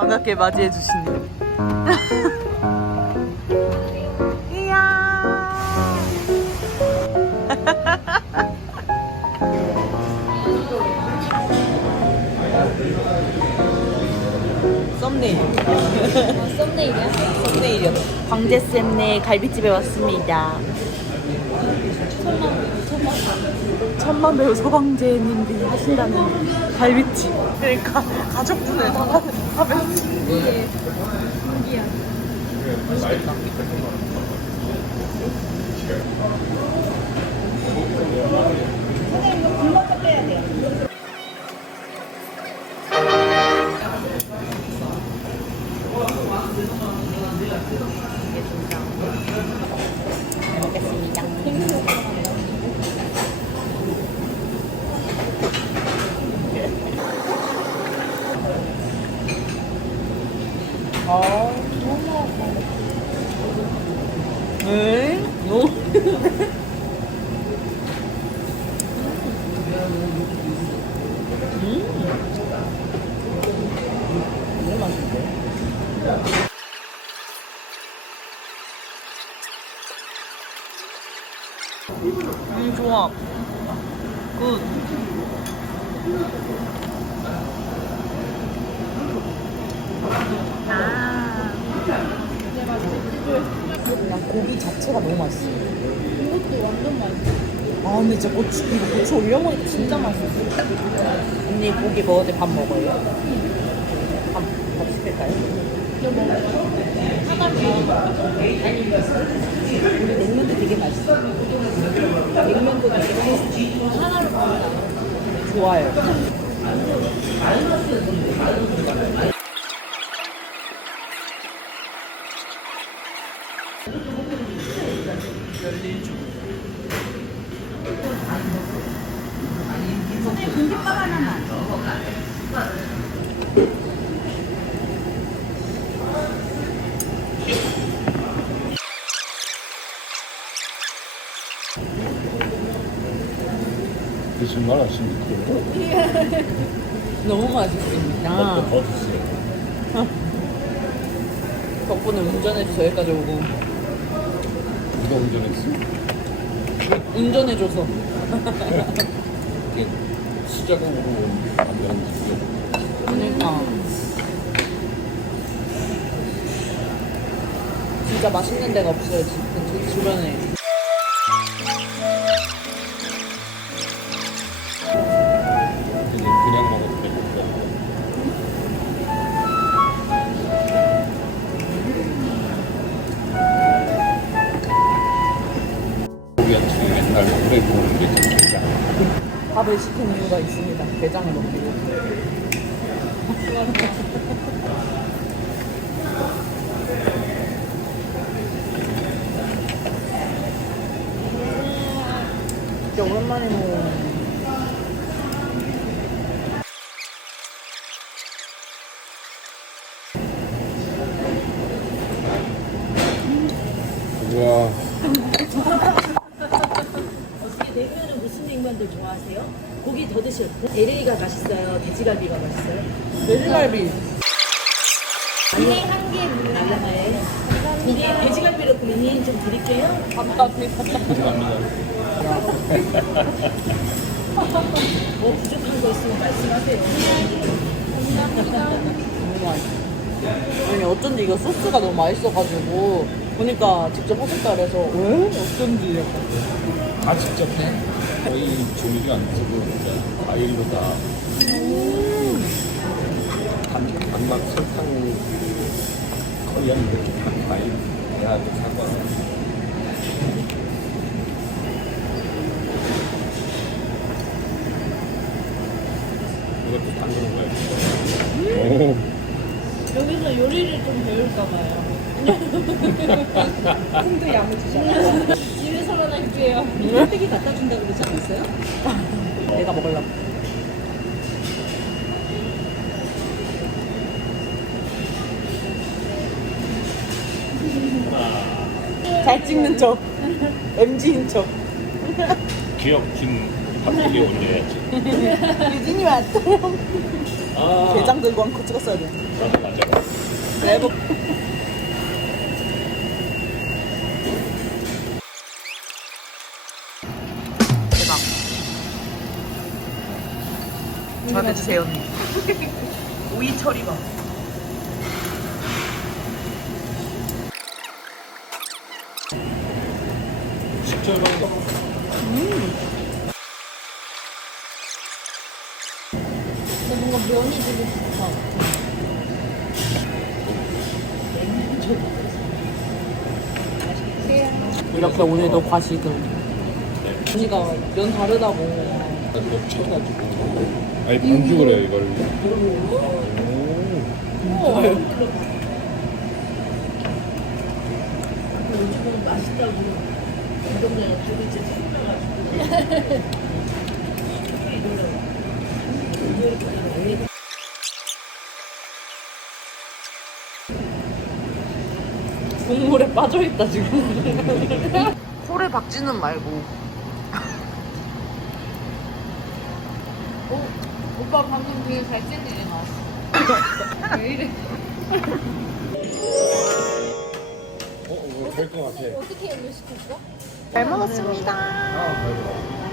반갑게 맞이해 주시네요. 이야. 썸네일. 썸네일이야? 썸네일이요. 광재쌤네 갈비집에 왔습니다. 천만 배우 서광재님들이 하신다는 갈비집. 그러니까 가족분을 다 하면 이게 고기야. 먹겠습니다. 아, 응? 뭐? 음. 좋아. 굿. 아. 고기 자체가 너무 맛있어. 완전 맛있어. 아, 근데 진짜 고추, 이거 고추 올려 먹으니까 진짜 맛있어. 언니 고기 먹을 때 밥 먹어요? 밥, 밥 시킬까요? 이거 먹어. 하나 더. 우리 냉면도 되게 맛있어. 냉면도 되게 맛있어. 하나로 먹어. 좋아요. 하나만. 무슨 말 하십니까? 너무 맛있습니다. 더 드세요. 덕분에 운전해줘서 여기까지 오고 누가 운전했어? 운전해줘서 시작으로 안 되는 거죠. 그러니까 진짜 맛있는 데가 없어요 집 근처 주변에 맨날 오래 구우는 게 진짜. 밥을 시킨 이유가 있습니다 게장을 먹기 위해 진짜 오랜만에 먹어 우와. 어떻게 냉면들 좋아하세요? 고기 더 드실 분? LA가 맛있어요? 돼지갈비가 맛있어요? 돼지갈비 아니 한개? 고기 돼지갈비로 고객님 좀 드릴게요. 뭐 부족한 거 있으면 말씀하세요. 너무 맛있어 아니 어쩐지 이거 소스가 너무 맛있어가지고 보니까 직접 하셨다 그래서 왜? 어쩐지 약간 다 직접 해? 거의 조미료 안 쓰고 진짜 과일로 다. 단, 단맛, 설탕 거의 한 이렇게 단 과일. 야, 사과. 이것도 담그는 거야. 오. 여기서 요리를 좀 배울까 봐요. 손도 야무지잖아. 집에서만 할게요. 껍데기 갖다 준다고 그러지 않았어요? 내가 먹으려고 잘 찍는 척 MG인 척 기억 긴 바쁘게 올려야지. 유진이 왔어요. 아, 게장 들고 한거 찍었어야 돼. 맞아, 맞아. 잘해주세요, 언니. 오이 처리가. 근데 뭔가 면이 되게 좋다. 이렇게 오늘도 과식을. 언니가 면 다르다고. 아니, 반죽을 해, 이걸. 오. 요즘은 맛있다고 운동 국물에 빠져있다, 지금. 코를 박지는 말고. 오빠 방금 되게 잘생기게 나왔어. 왜 이래? 어, 어, 될것 같아. 어떻게 연결시켰어? 잘 먹었습니다. 아. 아,